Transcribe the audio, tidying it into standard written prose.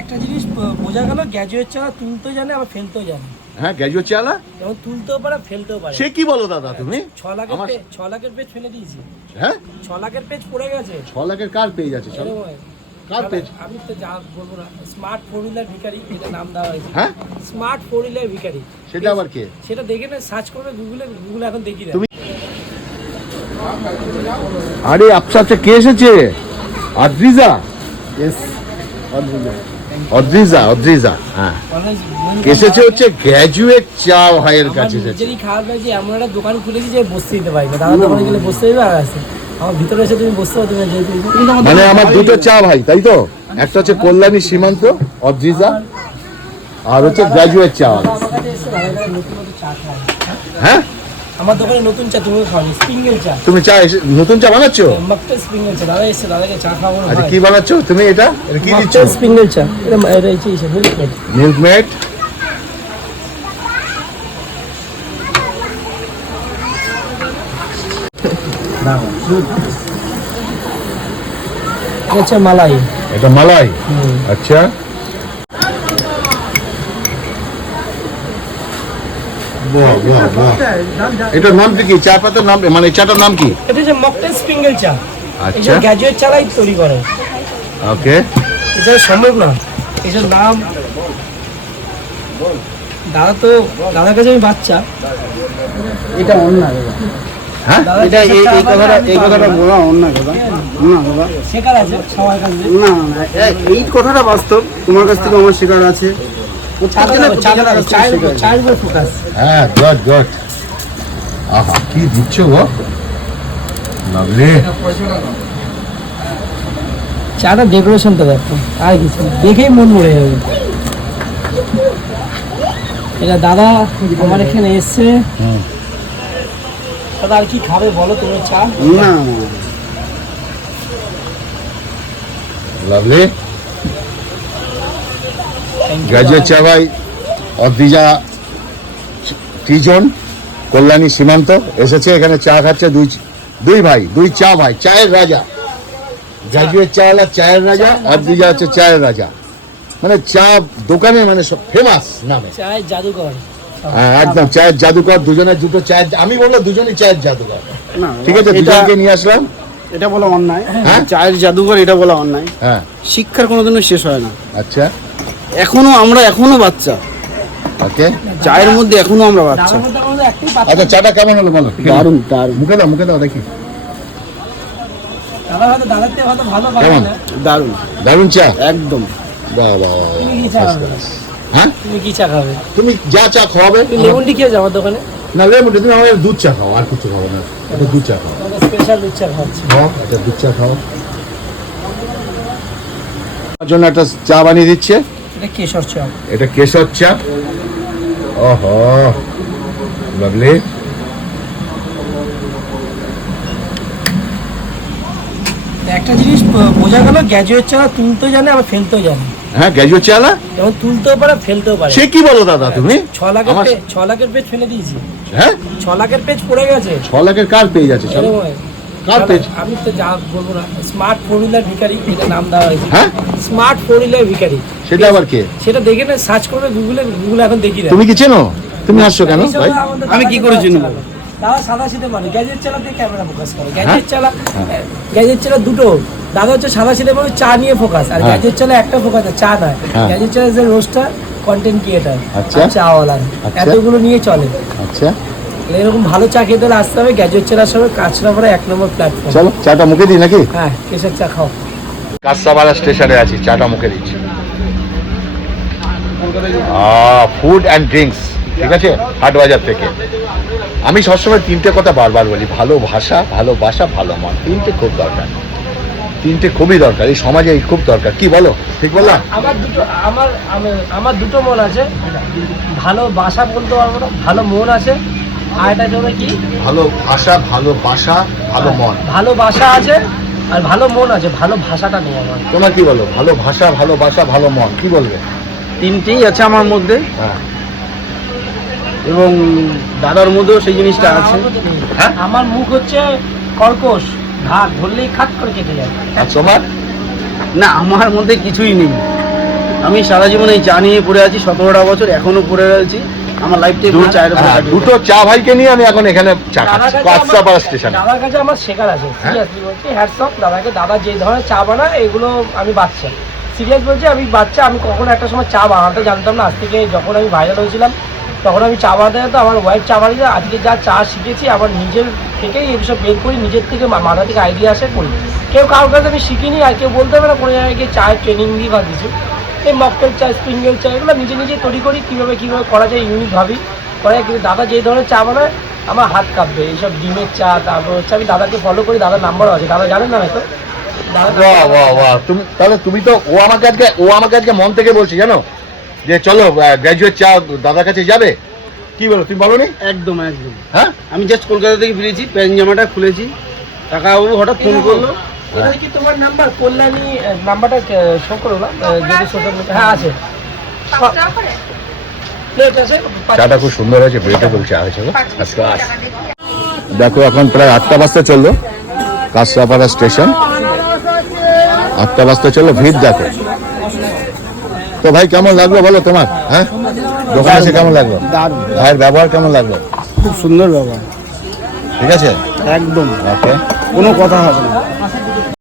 একটা জিনিস বোঝা গেল, গ্র্যাজুয়েট চালা তুলতেও জানে আবার ফেলতেও জানে। হ্যাঁ, গ্র্যাজুয়েট চালা যেমন তুলতেও পারে ফেলতেও পারে। সে কি বলো দাদা তুমি? 6 লাখের পেজ ফেলে দিয়েছি। হ্যাঁ, 6 লাখের পেজ পড়ে গেছে। 6 লাখের কার পেজ আছে? কার পেজ? আমি তো যা বলবো না, স্মার্ট 4 হুইলার ভিখারি এটা নাম দেওয়া হয়েছে। হ্যাঁ, স্মার্ট 4 হুইলার ভিখারি। সেটা আবার কে? সেটা দেখে না, সার্চ করবে গুগলে এখন দেখি না। আরে আপনার কাছে কে এসেছে? অদ্রিজা। ইয়েস, অদ্রিজা হ্যাঁ এসেছে, হচ্ছে গ্র্যাজুয়েট চা ভাইয়ের কাছে এসেছে। নিজেরই খারাপ লাগছে, এমন একটা দোকান খুলেছি যে বসতে দিতে পারি না। দাদা দোকানে গেলে বসতে দিবে আর আসে আমার ভিতরে এসে তুমি বসতে পারো তুমি যেহেতু। মানে আমার দুটো চা ভাই, তাই তো? একটা হচ্ছে কল্যাণী সীমান্ত অদ্রিজা, আর হচ্ছে গ্র্যাজুয়েট চা। হ্যাঁ, আমার দোকানে নতুন চা তুমি খাওনি, স্প্রিংগেল চা। তুমি চা নতুন চা বানাচ্ছো? মকটেল স্প্রিংগেল চা। দাদা এসে দাদাকে চা খাওয়াবো না। আচ্ছা, কি বানাচ্ছো তুমি? এটা কি দিচ্ছ? মকটেল স্প্রিংগেল চা। এটা হচ্ছে মিল্কমেড। মিল্কমেড। আচ্ছা, মালাই। এটা মালাই। আচ্ছা, বাহ বাহ বাহ। এটার নাম কি? চা পাতার নাম, মানে চাটার নাম কি? এটা হচ্ছে মকটেল স্প্রিংগেল চা। আচ্ছা, এটা গ্র্যাজুয়েট চালাই তৈরি করে। ওকে। এটা সম্ভব না, এটার নাম দাদা তো, দাদার কাছে আমি বাচ্চা। এটা অন্য। হ্যাঁ, এটা এই কথাটা বলা অন্য কথা না দাদা। শেখার আছে সবার কাছে। না না, এই কথাটা বাস্তব। তোমার কাছ থেকে আমার শেখার আছে। চায়ের উপর ফোকাস। হ্যাঁ, গুড গুড। আহা, কি দিচ্ছ গো, লাভলি। চাটা ডেকোরেশনটা দেখো, আর কিছু না, দেখেই মন মরে যাবে। এটা দাদা আমার এখানে এসছে। দাদা আর কি খাবে বলো তুমি? চা না, লাভলি। গ্র্যাজুয়েট চা ভাই অদ্রিজা ত্রিজন কল্যাণী সীমান্ত এসেছে এখানে, চা খাচ্ছে। দুই ভাই, দুই চা ভাই, চায়ের রাজা। গ্র্যাজুয়েট চা ওয়ালা চায়ের রাজা, অদ্রিজা হচ্ছে চায়ের রাজা। মানে চা দোকানে মানে সব ফেমাস নামে। চায়ের জাদুকর। হ্যাঁ, একদম চায়ের জাদুকর। দুজনের দুটো চায়ের, আমি বললাম দুজনই চায়ের জাদুকর। না, ঠিক আছে, দুজনকে নিয়ে আসলাম। এটা বলা অন্যায়। হ্যাঁ, চায়ের জাদুঘর এটা বলা অন্যায়। হ্যাঁ, শিক্ষার কোনোদিনও শেষ হয় না। আচ্ছা, আমরা এখনো বাচ্চা। ওকে। চায়ের মধ্যে এখনো আমরা বাচ্চা। দাদার মধ্যে আমাদের একটাই বাচ্চা। আচ্ছা, চাটা কেমন হলো বলো? দারুণ দারুণ মুখে দাও দেখি। দাদা হয়তো দাদার থেকে হয়তো ভালো পাবে কেমন? না। দারুণ দারুণ চা। একদম। বাহ বাহ বাহ, তুমি কি চা first খাবে? class। হ্যাঁ, তুমি কি চা খাবে? তুমি যা চা খাওয়াবে। তুমি লেমন টি খেয়ে যাও আমার দোকানে। না, লেমন টি তুমি আমাদের দুধ চা খাও, আর কিছু খাও না। এটা দুধ চা খাও। আমাদের স্পেশাল দুধ চা খাচ্ছি। খাও, এটা দুধ চা খাও। আমার জন্য একটা চা বানিয়ে দিচ্ছে। এটা কেশর চা। এটা কেশর চা। ওহো, লাভলি। একটা জিনিস বোঝা গেল, গ্র্যাজুয়েট চালা তুলতেও জানে আবার ফেলতেও জানে। হ্যাঁ, গ্র্যাজুয়েট চা না? যেমন তুলতেও পারে ফেলতেও পারে। সে কি বলো দাদা তুমি? 6 লাখের পেজ ফেলে দিয়েছি। হ্যাঁ, 6 লাখের পেজ পড়ে গেছে। 6 লাখের কার পেজ আছে? এরকম হয়। কার পেজ? আমি তো যা বলবো না, স্মার্ট 4 হুইলার ভিখারি এটা নাম দেওয়া হয়েছে। হ্যাঁ, স্মার্ট 4 হুইলার ভিখারি। সেটা আবার কে? সেটা দেখে না, সার্চ করবে গুগলে এখন দেখি না। তুমি কি চেনো? তুমি হাসছো কেন ভাই? আমি কি করে চিনবো? দাদা সাদা সিধে মানুষ, গ্যাজেট চালাতে ক্যামেরা ফোকাস করে। গ্যাজেট চালা দুটো। দাদা হচ্ছে সাদা সিধে মানুষ, চা নিয়ে ফোকাস। আর গ্যাজেট চালা একটা ফোকাস, চা নয়। গ্যাজেট চালা যে রোস্টার, কন্টেন্ট ক্রিয়েটার, চাওয়ালা, এতগুলো নিয়ে চলে। আচ্ছা, এরকম ভালো চা খেতে হলে আসতে হবে গ্যাজেট চালার সময়। কাঁচরাপাড়া 1 নম্বর প্ল্যাটফর্ম। চলো চাটা মুখে দিই নাকি? হ্যাঁ, কেশর চা খাও। কাঁচরাপাড়া স্টেশনে আছি, চাটা মুখে দিচ্ছি। ফুড অ্যান্ড ড্রিঙ্কস, ঠিক আছে, হাটবাজার থেকে। আমি সবসময় 3টে কথা বারবার বলি, ভালোবাসা, ভালোবাসা, ভালো মন। 3টে খুব দরকার, 3টে খুবই দরকার এই সমাজে, এই খুব দরকার। কি বলো, ঠিক বললাম? আমার দুটো মন আছে। ভালোবাসা বলতে পারবো না, ভালো মন আছে। আর এটা জন্য কি, ভালোবাসা, ভালোবাসা, ভালো মন। ভালোবাসা আছে আর ভালো মন আছে, ভালো ভাষাটা নেই আমার। তোমার কি বলো? ভালোবাসা, ভালোবাসা, ভালো মন, কি বলবে? তিনটেই আছে আমার মধ্যে, হ্যাঁ, এবং দাদার মধ্যেও সেই জিনিসটা আছে। হ্যাঁ, আমার মুখ হচ্ছে কর্কশ, ধার ধরলেই খাট করে কেটে যায়। আর তোমার? না, আমার মধ্যে কিছুই নেই। আমি সারা জীবন এই চা নিয়ে পড়ে আছি, 17টা বছর এখনো পড়ে রয়েছি। আমার লাইফটাই পুরো চায়ের উপর কাটিয়ে দুটো চা ভাইকে নিয়ে আমি এখন এখানে চা খাচ্ছি কাঁচরাপাড়া স্টেশনে। দাদার কাছে আমার শেখার আছে, সিরিয়াসলি বলছি, হ্যাটস অফ দাদাকে। দাদা যে ধরনের চা বানায় এগুলো আমি বাচ্চা, সিরিয়াস বলছি, আমি বাচ্চা। আমি কখনো একটা সময় চা বানাতে জানতাম না। আজ থেকে যখন আমি ভাইরাল হয়েছিলাম তখন আমি চা বানাতে যেতাম, আমার ওয়াইফ চা বানিয়ে। আজকে যা চা শিখেছি আমার নিজের থেকেই এইসব বের করি, নিজের থেকে মাথা থেকে আইডিয়া আসে করি। কেউ কারোর কাছে আমি শিখিনি, আর কেউ বলতে হবে না কোনো জায়গায় গিয়ে চায়ের ট্রেনিং দিই বা কিছু। এই মকটেল চা, স্প্রিংগেল চা, এগুলো নিজে নিজে তৈরি করি, কীভাবে করা যায় ইউনিক ভাবি করে। কিন্তু দাদা যে ধরনের চা বানায় আমার হাত কাঁপবে। এইসব ডিমের চা, তারপর হচ্ছে আমি দাদাকে ফলো করি, দাদার নাম্বারও আছে, দাদা জানেন না হয়তো। বাহ বাহ বাহ, তুমি তো ও আমাকে আজকে মন থেকে বলছি জানো, যে চলো গ্র্যাজুয়েট চা দাদার কাছে যাবে। কি বলো, তুমি বলো নি? একদম একদম। হ্যাঁ, আমি জাস্ট কলকাতা থেকে ফিরেছি, প্যান্ট জামাটা খুলেছি, কাকাবাবু হঠাৎ ফোন করলো। এটা কি তোমার নাম্বার? কল্যাণী নাম্বারটা শো করো না যদি সোশ্যাল মিডিয়া। হ্যাঁ আছে, প্লেট আছে। চাটা খুব সুন্দর হয়েছে, বিউটিফুল চা হয়েছে। দেখো এখন প্রায় 8টা বাজতে চললো, কাঁচরাপাড়া স্টেশন 8টা বাজতে চললো, ভিড় দেখো। তো ভাই কেমন লাগলো বলো তোমার? হ্যাঁ, দোকানে এসে কেমন লাগলো? ভাইয়ের ব্যবহার কেমন লাগলো? খুব সুন্দর ব্যবহার, ঠিক আছে, একদম ওকে। কোনো কথা হবে না।